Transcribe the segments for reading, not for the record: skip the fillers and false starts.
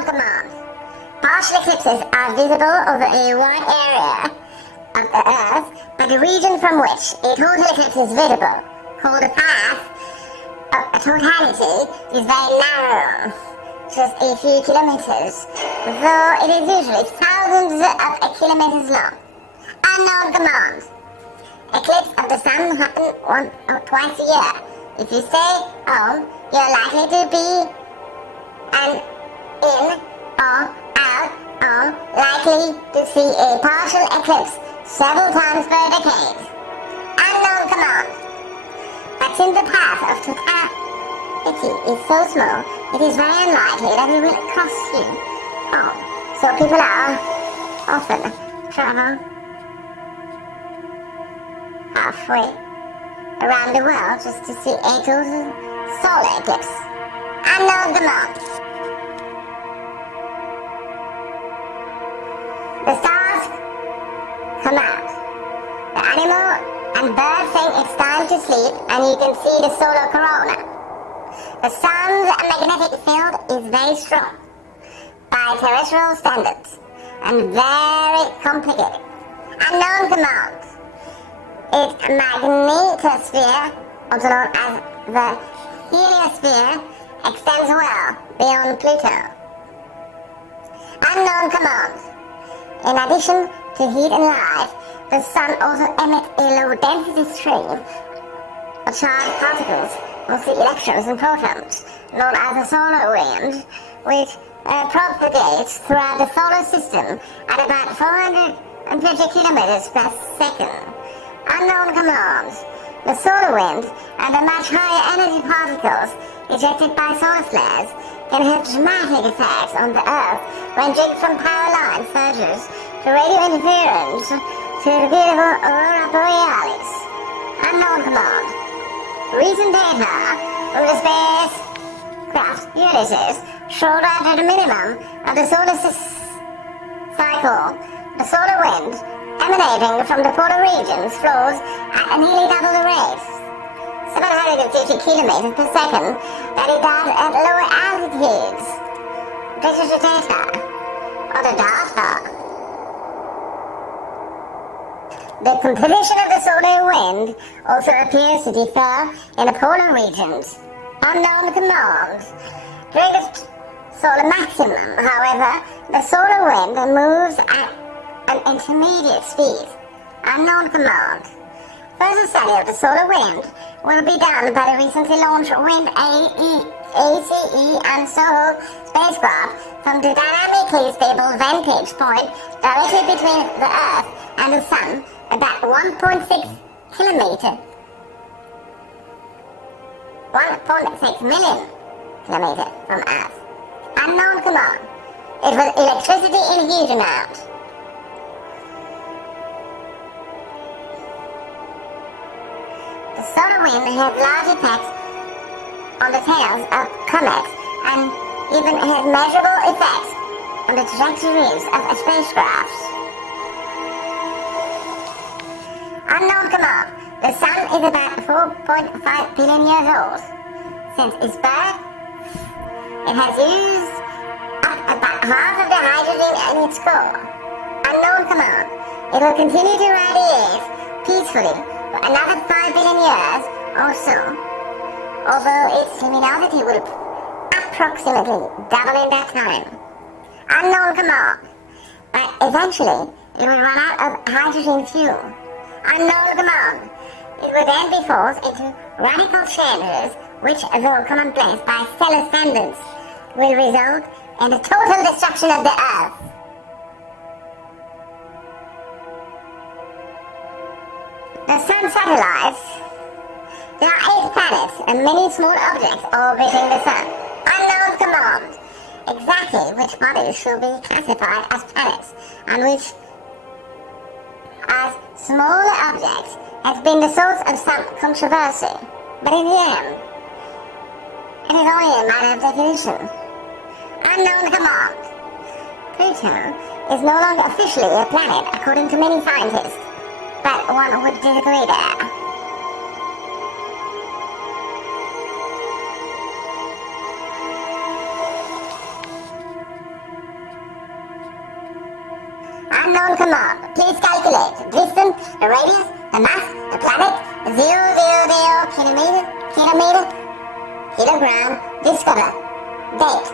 Unknown command. Partial eclipses are visible over a wide area of the Earth, but the region from which a total eclipse is visible, called the path of totality, is very narrow, just a few kilometers, though it is usually thousands of kilometers long. Unknown command. Eclipse of the sun happen once or twice a year. If you stay home, you're likely to be in or out or likely to see a partial eclipse several times per decade. Unknown command. But since the path of totality is so small, it is very unlikely that it will cross you. Oh, so people are often travel halfway around the world just to see a total solar eclipse. Unknown command. The stars come out. The animal and bird think it's time to sleep, and you can see the solar corona. The sun's magnetic field is very strong by terrestrial standards and very complicated. Unknown command. Its magnetosphere, also known as the heliosphere, extends well beyond Pluto. Unknown command. In addition to heat and light, the sun also emits a low-density stream of charged particles, mostly electrons and protons, known as the solar wind, which propagates throughout the solar system at about 450 kilometers per second. Unknown commands. The solar wind and the much higher energy particles ejected by solar flares can have dramatic effects on the Earth, ranging from power line surges to radio interference to the beautiful aurora borealis. Unknown command. Recent data from the spacecraft Ulysses show that at a minimum of the solar cycle, the solar wind emanating from the polar regions flows at nearly double the rate, 750 kilometers per second, that it does at lower altitudes. This is the data, or the data. The composition of the solar wind also appears to differ in the polar regions. Unknown command. During the solar maximum, however, the solar wind moves at an intermediate speed. Unknown command. Further study of the solar wind will be done by the recently launched Wind ACE and SOHO spacecraft from the dynamically stable vantage point directly between the Earth and the Sun, about 1.6 million kilometers from Earth. Unknown command. It was electricity in huge amounts. The solar wind has large effects on the tails of comets and even has measurable effects on the trajectories of spacecrafts. Unknown command. The sun is about 4.5 billion years old. Since its birth, it has used up about half of the hydrogen in its core. Unknown command. It will continue to radiate peacefully for another 5 billion years or so, although its luminosity will approximately double in that time. Unknown command. But eventually, it will run out of hydrogen fuel. Unknown command. It will then be forced into radical changes which, though commonplace by stellar standards, will result in the total destruction of the Earth. The Sun satellites. There are 8 planets and many small objects orbiting the Sun. Unknown command. Exactly which bodies should be classified as planets and which as smaller objects has been the source of some controversy. But in the end, it is only a matter of definition. Unknown command. Pluto is no longer officially a planet according to many scientists, but one would disagree there. Unknown command. Please calculate the distance, the radius, the mass, the planet, 000 kilogram, discover. Date.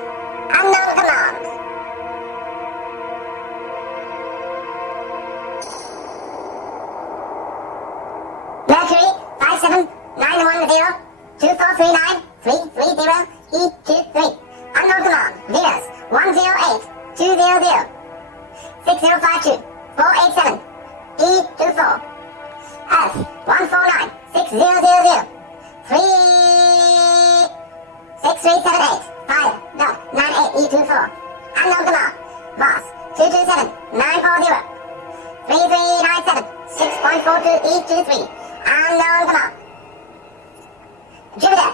Unknown command. Mercury 579102439 E23. Unknown command. Venus 108200 6052 487 E24. Earth 1496000 6378 5.98 E24. Unknown command. Mars 227940 3397 6.42 E23. Unknown command. Jupiter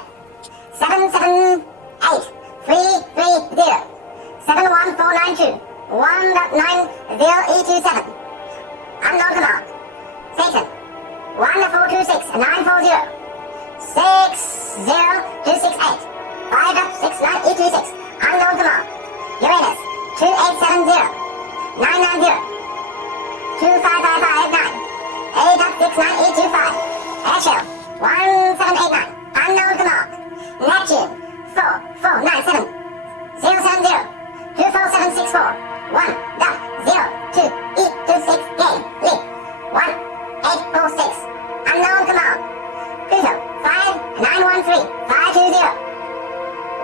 778330 71492 1.90 E27. Unknown command. Satan 1426940 60268 5.69 E26. Unknown command. Uranus 2870 990 25559 8.69 E25. Airshell 1789. Unknown command. Neptune 4497 070 24764 1.02 E26. Game Lee 1846. Unknown command. Pluto 5913 520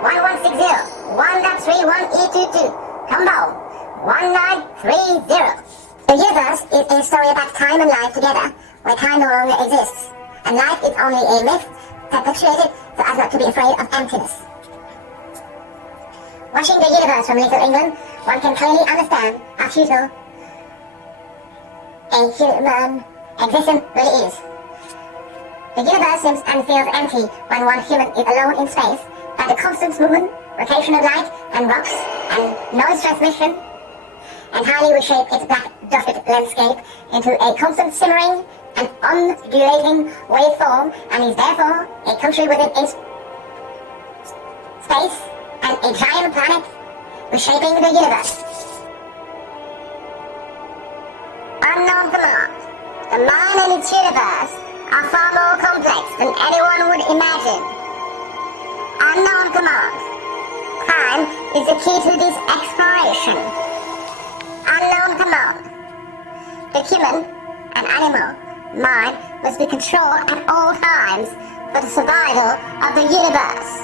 1160 1.31 E22. Combo 1930. The universe is a story about time and life together, where time no longer exists, and life is only a myth perpetuated so as not to be afraid of emptiness. Watching the universe from Little England, one can clearly understand how futile a human existence really is. The universe seems and feels empty when one human is alone in space, but the constant movement, rotation of light and rocks, and noise transmission entirely reshape its black dusted landscape into a constant simmering and undulating waveform, and is therefore a country within a space and a giant planet reshaping the universe. Unknown command. The mind and its universe are far more complex than anyone would imagine. Unknown command. Time is the key to this exploration. Unknown command. The human and animal mind must be controlled at all times for the survival of the universe.